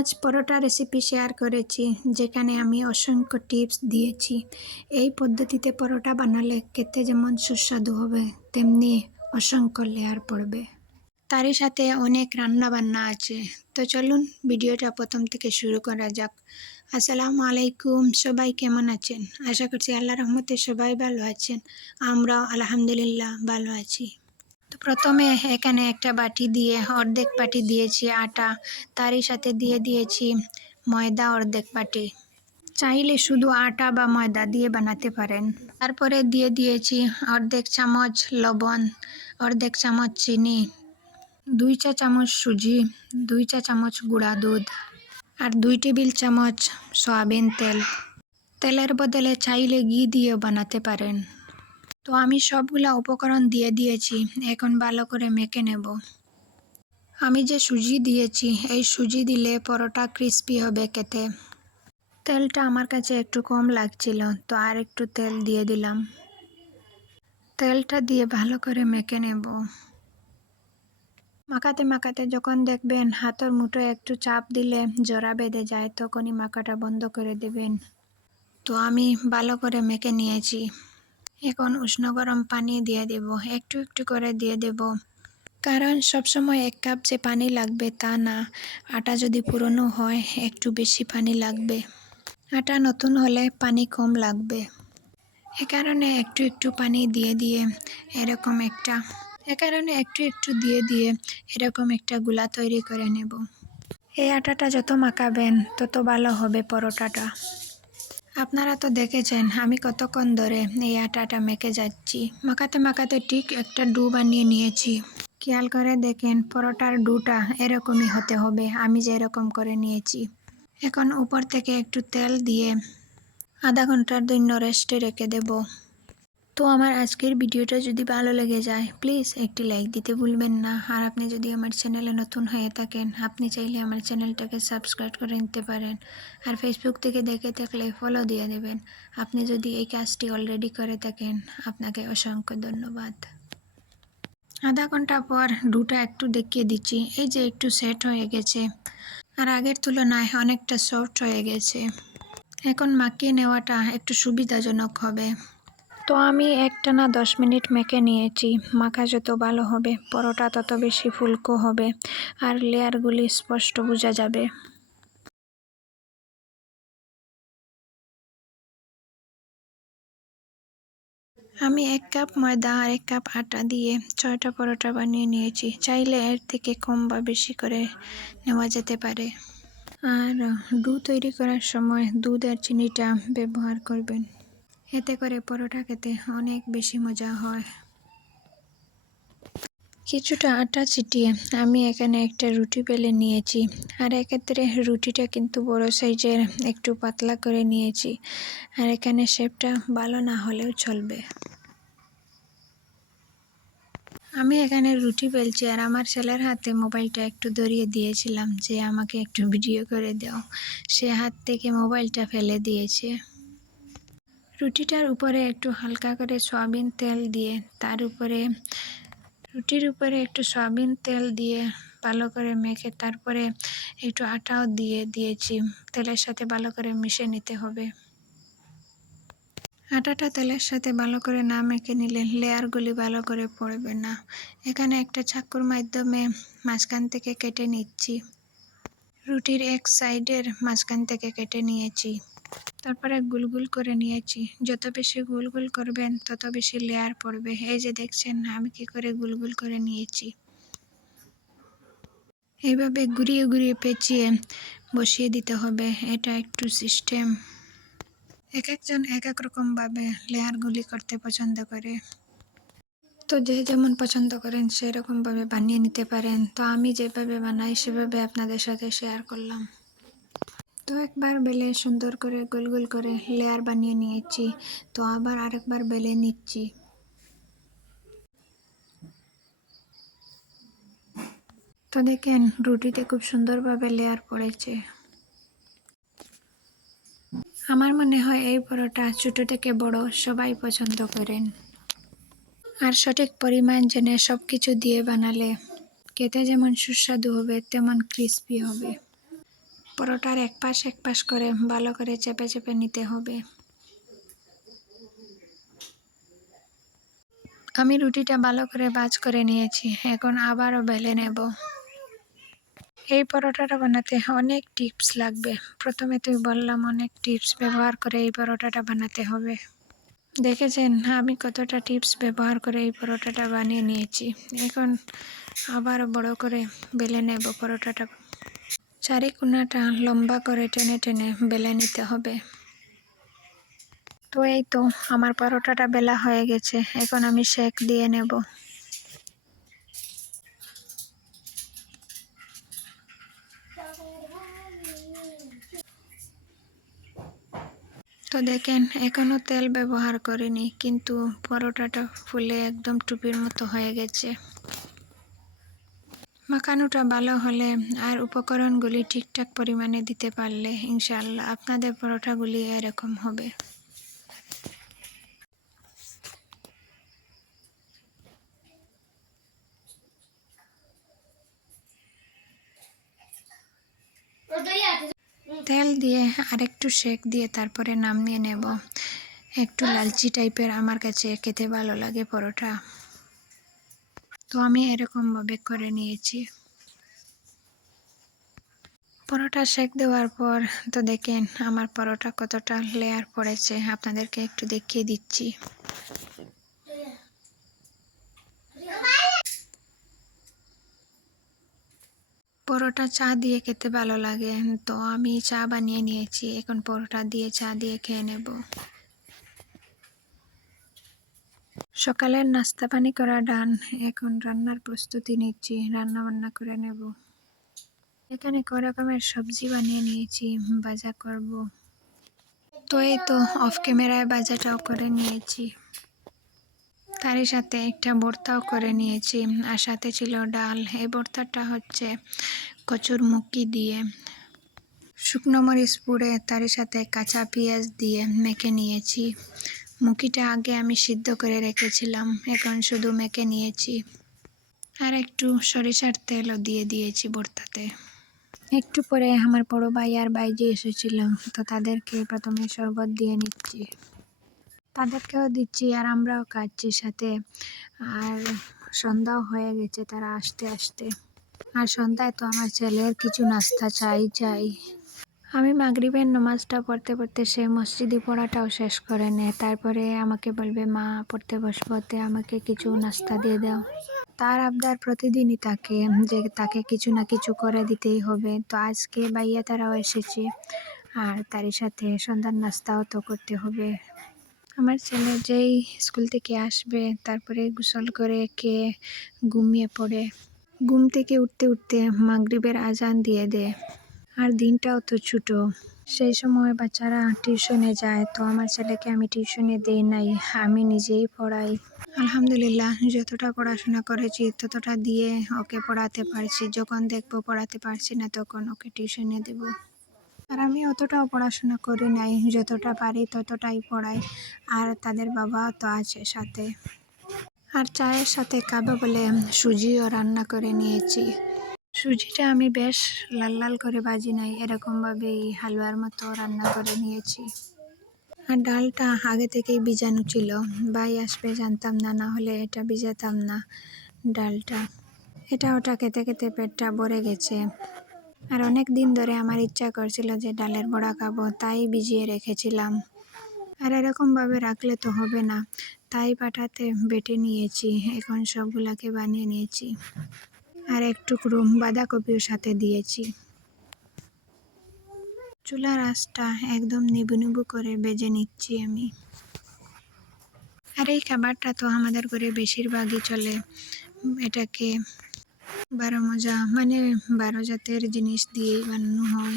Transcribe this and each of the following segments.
আজ পরোটা recipe share করেছি, যেখানে আমি অসংখ্য টিপস দিয়েছি। এই পদ্ধতিতে পরোটা বানালে খেতে যেমন সুস্বাদু হবে, তেমনি অসংখ্য লেয়ার পড়বে। তারই সাথে অনেক রান্না বান্না আছে। তো চলুন ভিডিওটা প্রথম থেকে শুরু করা যাক। আসসালামু আলাইকুম, সবাই কেমন আছেন? আশা করছি আল্লাহ রহমতে সবাই ভালো আছেন। আমরাও আলহামদুলিল্লাহ ভালো আছি। প্রথমে এখানে একটা বাটি দিয়ে অর্ধেক বাটি দিয়েছি আটা, তারই সাথে দিয়ে দিয়েছি ময়দা অর্ধেক বাটি। চাইলে শুধু আটা বা ময়দা দিয়ে বানাতে পারেন। তারপরে দিয়ে দিয়েছি অর্ধেক চামচ লবণ, অর্ধেক চামচ চিনি, দুই চা চামচ সুজি, দুই চা চামচ গুঁড়া দুধ আর দুই টেবিল চামচ সয়াবিন তেল। তেলের বদলে চাইলে ঘি দিয়েও বানাতে পারেন। তো আমি সবগুলা উপকরণ দিয়ে দিয়েছি, এখন ভালো করে মেখে নেব। আমি যে সুজি দিয়েছি, এই সুজি দিলে পরোটা ক্রিস্পি হবে খেতে। তেলটা আমার কাছে একটু কম লাগছিল, তো আর একটু তেল দিয়ে দিলাম। তেলটা দিয়ে ভালো করে মেখে নেব। মাখাতে মাখাতে যখন দেখবেন হাতের মুঠো একটু চাপ দিলে জোড়া বেঁধে যায়, তখনই মাখাটা বন্ধ করে দেবেন। তো আমি ভালো করে মেখে নিয়েছি। এখন উষ্ণ গরম পানি দিয়ে দেব, একটু একটু করে দিয়ে দেব। কারণ সবসময় এক কাপ যে পানি লাগবে তা না, আটা যদি পুরনো হয়, একটু বেশি পানি লাগবে। আটা নতুন হলে পানি কম লাগবে। এ কারণে একটু একটু পানি দিয়ে দিয়ে এরকম একটা, এ কারণে একটু একটু দিয়ে দিয়ে এরকম একটা গুলা তৈরি করে নেব। এই আটাটা যত মাখাবেন, তত ভালো হবে পরোটাটা। আপনারা তো দেখেছেন, আমি কতক্ষণ ধরে এই আটাটা মেখে যাচ্ছি। মাখাতে মাখাতে ঠিক একটা ডু বানিয়ে নিয়েছি। খেয়াল করে দেখেন, পরোটার ডুটা এরকমই হতে হবে, আমি যে এরকম করে নিয়েছি। এখন উপর থেকে একটু তেল দিয়ে আধা ঘণ্টার জন্য রেস্টে রেখে দেব। তো আমার আজকের ভিডিওটা যদি ভালো লেগে যায় প্লিজ একটি লাইক দিতে ভুলবেন না। আর আপনি যদি আমার চ্যানেলে নতুন হয়ে থাকেন, আপনি চাইলে আমার চ্যানেলটাকে সাবস্ক্রাইব করে নিতে পারেন। আর ফেসবুক থেকে দেখে থাকলে ফলো দিয়ে দেবেন। আপনি যদি এই কাজটি অলরেডি করে থাকেন, আপনাকে অসংখ্য ধন্যবাদ। আধা ঘণ্টা পর ডুটা একটু দেখিয়ে দিচ্ছি। এই যে একটু সেট হয়ে গেছে। আর আগের তুলনায় অনেকটা সফট হয়ে গেছে। এখন মাখিয়ে নেওয়াটা একটু সুবিধাজনক হবে। তো আমি একটানা দশ মিনিট মেখে নিয়েছি। মাখা যত ভালো হবে, পরোটা তত বেশি ফুলকো হবে, আর লেয়ারগুলি স্পষ্ট বোঝা যাবে। আমি এক কাপ ময়দা আর এক কাপ আটা দিয়ে ছয়টা পরোটা বানিয়ে নিয়েছি। চাইলে এর থেকে কম বা বেশি করে নেওয়া যেতে পারে। আর ডু তৈরি করার সময় দুধ আর চিনিটা ব্যবহার করবেন। এতে করে পরোটা খেতে অনেক বেশি মজা হয়। কিছুটা আটা ছিটিয়ে আমি এখানে একটা রুটি বেলে নিয়েছি আর এক্ষেত্রে রুটিটা কিন্তু বড় সাইজের একটু পাতলা করে নিয়েছি আর এখানে শেপটা ভালো না হলেও চলবে। আমি এখানে রুটি বেলছি আর আমার ছেলের হাতে মোবাইলটা একটু ধরিয়ে দিয়েছিলাম যে আমাকে একটু ভিডিও করে দাও। সে হাত থেকে মোবাইলটা ফেলে দিয়েছে। রুটিটার উপরে একটু হালকা করে সয়াবিন তেল দিয়ে, তার উপরে রুটির উপরে একটু সয়াবিন তেল দিয়ে ভালো করে মেখে, তারপরে একটু আটাও দিয়ে দিয়েছি। তেলের সাথে ভালো করে মিশে নিতে হবে। আটাটা তেলের সাথে ভালো করে না মেখে নিলে লেয়ারগুলি ভালো করে পড়বে না। এখানে একটা চাকুর মাধ্যমে মাঝখান থেকে কেটে নিচ্ছি। রুটির এক সাইডের মাঝখান থেকে কেটে নিয়েছি। তারপরে গুল গুলগুল করে নিয়েছি। যত বেশি গুলগুল করবেন, তত বেশি লেয়ার পড়বে। এই যে দেখছেন, আমি কি করে গুল গুলগুল করে নিয়েছি। এইভাবে ঘুরিয়ে ঘুরিয়ে পেঁচিয়ে বসিয়ে দিতে হবে। এটা একটু সিস্টেম এক একজন এক এক রকমভাবে লেয়ারগুলি করতে পছন্দ করে। তো যে যেমন পছন্দ করেন, সেরকমভাবে বানিয়ে নিতে পারেন। তো আমি যেভাবে বানাই, সেভাবে আপনাদের সাথে শেয়ার করলাম। তো একবার বেলে সুন্দর করে গোল গোল করে লেয়ার বানিয়ে নিয়েছি। তো আবার আরেকবার বেলে নিচ্ছি। তো দেখেন, রুটিতে খুব সুন্দরভাবে লেয়ার পড়েছে। আমার মনে হয় এই পরোটা ছোটো থেকে বড় সবাই পছন্দ করেন। আর সঠিক পরিমাণ জেনে সব কিছু দিয়ে বানালে খেতে যেমন সুস্বাদু হবে, তেমন ক্রিস্পি হবে। পরোটার এক পাশ এক পাশ করে ভালো করে চেপে চেপে নিতে হবে। আমি রুটিটা ভালো করে বাজ করে নিয়েছি, এখন আবারও বেলে নেব। এই পরোটাটা বানাতে অনেক টিপস লাগবে। প্রথমে তুই বললাম অনেক টিপস ব্যবহার করে এই পরোটাটা বানাতে হবে। দেখেছেন, আমি কতটা টিপস ব্যবহার করে এই পরোটাটা বানিয়ে নিয়েছি। এখন আবার বড় করে বেলে নেব পরোটাটা। চারিকোনাটা লম্বা করে টেনে টেনে বেলে নিতে হবে। তো এই তো আমার পরোটাটা বেলা হয়ে গেছে। এখন আমি শেক দিয়ে নেব। তো দেখেন এখনও তেল ব্যবহার করিনি, কিন্তু পরোটাটা ফুলে একদম টুপির মতো হয়ে গেছে। মাখানোটা ভালো হলে আর উপকরণগুলি ঠিকঠাক পরিমাণে দিতে পারলে ইনশাআল্লাহ আপনাদের পরোটাগুলি এরকম হবে। তেল দিয়ে আরেকটু শেক দিয়ে তারপরে নামিয়ে নেব। একটু লালচি টাইপের আমার কাছে খেতে ভালো লাগে পরোটা। তো আমি এরকমভাবে করে নিয়েছি। পরোটা শেক দেওয়ার পর তো দেখেন আমার পরোটা কতটা লেয়ার পড়েছে, আপনাদেরকে একটু দেখিয়ে দিচ্ছি। পরোটা চা দিয়ে খেতে ভালো লাগে, তো আমি চা বানিয়ে নিয়েছি, এখন পরোটা দিয়ে চা দিয়ে খেয়ে নেব। সকালের নাস্তা পানি করা ডান। এখন রান্নার প্রস্তুতি নিচ্ছি রান্না বান্না করে নেব। এখানে ক রকমের সবজি বানিয়ে নিয়েছি, ভাজা করব। তো এই তো অফ ক্যামেরায় ভাজাটাও করে নিয়েছি। তারই সাথে একটা ভর্তাও করে নিয়েছি, আর সাথে ছিল ডাল। এই ভর্তাটা হচ্ছে কচুর মুখি দিয়ে। শুকনো মরিচ পুড়ে তার সাথে কাঁচা পেঁয়াজ দিয়ে মেখে নিয়েছি। মুখিটা আগে আমি সিদ্ধ করে রেখেছিলাম, এখন শুধু মেখে নিয়েছি। আর একটু সরিষার তেলও দিয়ে দিয়েছি ভর্তাতে। একটু পরে আমার বড় ভাই আর বাইজি এসেছিল, তো তাদেরকে প্রথমে শরবত দিয়ে নিচ্ছি। তাদেরকেও দিচ্ছি আর আমরাও খাচ্ছি সাথে। আর সন্ধ্যাও হয়ে গেছে তারা আসতে আসতে। আর সন্ধ্যায় তো আমার ছেলের কিছু নাস্তা চাই চাই। আমি মাগরিবের নামাজটা পড়তে পড়তে সে মসজিদে পড়াটাও শেষ করে নেয়। তারপরে আমাকে বলবে, মা, পড়তে বসবতে আমাকে কিছু নাস্তা দিয়ে দাও। তার আবদার প্রতিদিনই তাকে, যে তাকে কিছু না কিছু করে দিতেই হবে। তো আজকে বাইয়া তারাও এসেছে, আর তারই সাথে সন্ধ্যার নাস্তাও তো করতে হবে। আমার ছেলে যেই স্কুল থেকে আসবে, তারপরে গোসল করে কে ঘুমিয়ে পড়ে। ঘুম থেকে উঠতে উঠতে মাগরিবের আজান দিয়ে দেয়। আর দিনটাও তো ছোটো। সেই সময় বাচ্চারা টিউশনে যায়, তো আমার ছেলেকে আমি টিউশনে দেই নাই, আমি নিজেই পড়াই। আলহামদুলিল্লাহ, যতটা পড়াশোনা করেছি, ততটা দিয়ে ওকে পড়াতে পারছি। যখন দেখব পড়াতে পারছি না, তখন ওকে টিউশনে দেব। আর আমি অতটাও পড়াশোনা করি নাই, যতটা পারি ততটাই পড়াই। আর তাদের বাবাও তো আছে সাথে। আর চায়ের সাথে খাবে বলে সুজিও রান্না করে নিয়েছি। সুজিটা আমি বেশ লাল লাল করে ভাজি নাই, এরকমভাবেই হালুয়ার মতো রান্না করে নিয়েছি। আর ডালটা আগে থেকেই ভিজানো ছিল, ভাই আসবে জানতাম না না হলে এটা ভিজাতাম না ডালটা। এটা ওটা খেতে খেতে পেটটা ভরে গেছে। আর অনেক দিন ধরে আমার ইচ্ছা করছিল যে ডালের বড়া খাব, তাই ভিজিয়ে রেখেছিলাম। আর এরকমভাবে রাখলে তো হবে না, তাই পাঠাতে বেটে নিয়েছি, এখন সবগুলাকে বানিয়ে নিয়েছি। আর এক টুকরো বাঁধাকপিও সাথে দিয়েছি। চুলার আঁচটা একদম নিবু নিবু করে বেজে নিচ্ছি আমি। আর এই খাবারটা তো আমাদের ঘরে বেশিরভাগই চলে। এটাকে বারো মজা মানে বারো জাতের জিনিস দিয়েই বানানো হয়।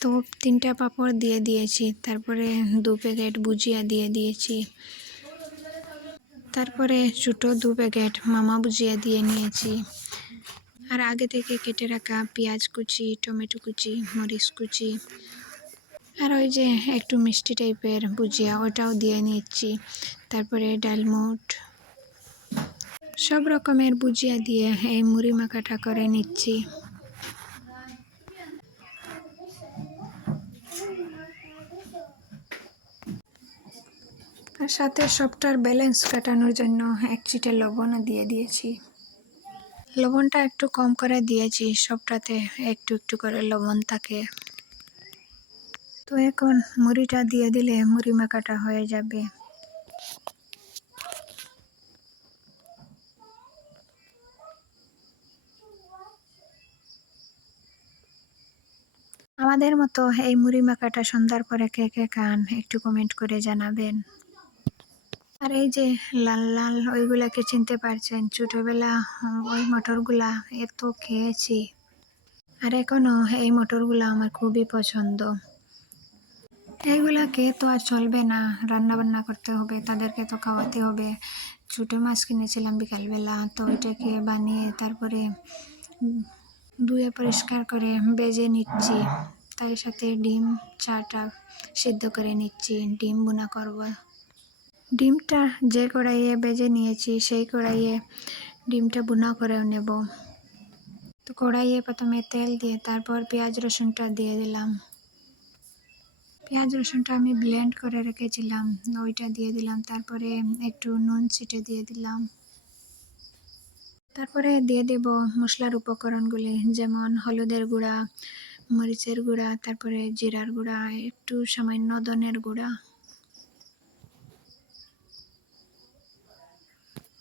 তো তিনটা পাঁপড় দিয়ে দিয়েছি, তারপরে দু প্যাকেট ভুজিয়া দিয়ে দিয়েছি। তারপরে ছোটো দু প্যাকেট মামা ভুজিয়া দিয়ে নিয়েছি। আর আগে থেকে কেটে রাখা পেঁয়াজ কুচি, টমেটো কুচি, মরিচ কুচি, আর ওই যে একটু মিষ্টি টাইপের ভুজিয়া ওটাও দিয়ে নিচ্ছি। তারপরে ডালমুট সব রকমের ভুজিয়া দিয়ে এই মুড়ি মাখাটা করে নিচ্ছি। সাথে সবটার ব্যালেন্স কাটানোর জন্য এক চিটে লবণও দিয়ে দিয়েছি। লবণটা একটু কম করে দিয়েছি, সবটাতে একটু একটু করে লবণ থাকে। তো এখন মুড়িটা দিয়ে দিলে মুড়ি মাখাটা হয়ে যাবে। আমাদের মতো এই মুড়ি মাখাটা সন্ধ্যার পরে কে কে খান একটু কমেন্ট করে জানাবেন। আর এই যে লাল লাল ওইগুলাকে চিনতে পারছেন, ছোটোবেলা ওই মটরগুলা এত খেয়েছি। আর এখনও এই মটরগুলা আমার খুবই পছন্দ। এইগুলাকে তো আর চলবে না রান্না বান্না করতে হবে, তাদেরকে তো খাওয়াতে হবে। ছোটো মাছ কিনেছিলাম বিকালবেলা, তো ওইটাকে বানিয়ে তারপরে ধুয়ে পরিষ্কার করে বেজে নিচ্ছি। তার সাথে ডিম চাটা সিদ্ধ করে নিচ্ছি, ডিম বোনা করব। ডিমটা যে কড়াইয়ে বেজে নিয়েছি, সেই কড়াইয়ে ডিমটা বোনা করেও নেব। তো কড়াইয়ে প্রথমে তেল দিয়ে, তারপর পেঁয়াজ রসুনটা দিয়ে দিলাম। পেঁয়াজ রসুনটা আমি ব্লেন্ড করে রেখেছিলাম, ওইটা দিয়ে দিলাম। তারপরে একটু নুন ছিটে দিয়ে দিলাম। তারপরে দিয়ে দেব মশলার উপকরণগুলি, যেমন হলুদের গুঁড়া, মরিচের গুঁড়া, তারপরে জিরার গুঁড়া, একটু সামান্য ধনের গুঁড়া।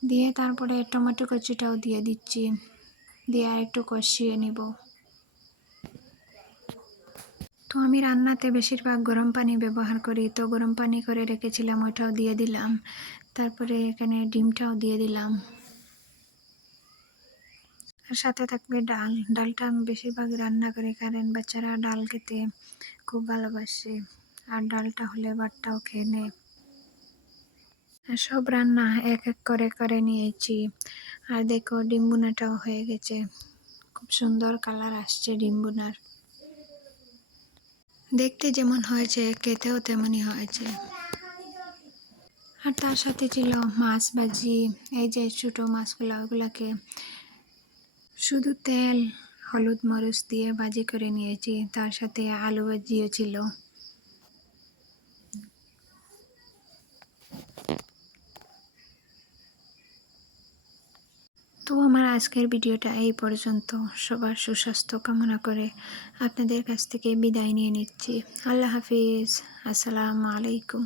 দিয়ে তারপরে টমেটো কচিটাও দিয়ে দিচ্ছি। দিয়ে আর একটু কষিয়ে নিব। তো আমি রান্নাতে বেশিরভাগ গরম পানি ব্যবহার করি। তো গরম পানি করে রেখেছিলাম, ওইটাও দিয়ে দিলাম। তারপরে এখানে ডিমটাও দিয়ে দিলাম। আর সাথে থাকবে ডাল। ডালটা আমি বেশিরভাগ রান্না করি, কারণ বাচ্চারা ডাল খেতে খুব ভালোবাসে। আর ডালটা হলে ভাতটাও খেয়ে নেয়। সব রান্না এক এক করে করে নিয়েছি। আর দেখো ডিম বোনাটাও হয়ে গেছে। খুব সুন্দর কালার আসছে ডিম বোনার দেখতে যেমন হয়েছে, খেতেও তেমনই হয়েছে। আর তার সাথে ছিল মাছ ভাজি, এই যে ছোটো মাছগুলো, ওগুলাকে শুধু তেল, হলুদ মরিচ দিয়ে ভাজি করে নিয়েছি। তার সাথে আলু ভাজিও ছিল। তো আমার আজকের ভিডিওটা এই পর্যন্ত। সবার সুস্বাস্থ্য কামনা করে আপনাদের কাছ থেকে বিদায় নিয়ে নিচ্ছি। আল্লাহ হাফিজ। আসসালামু আলাইকুম।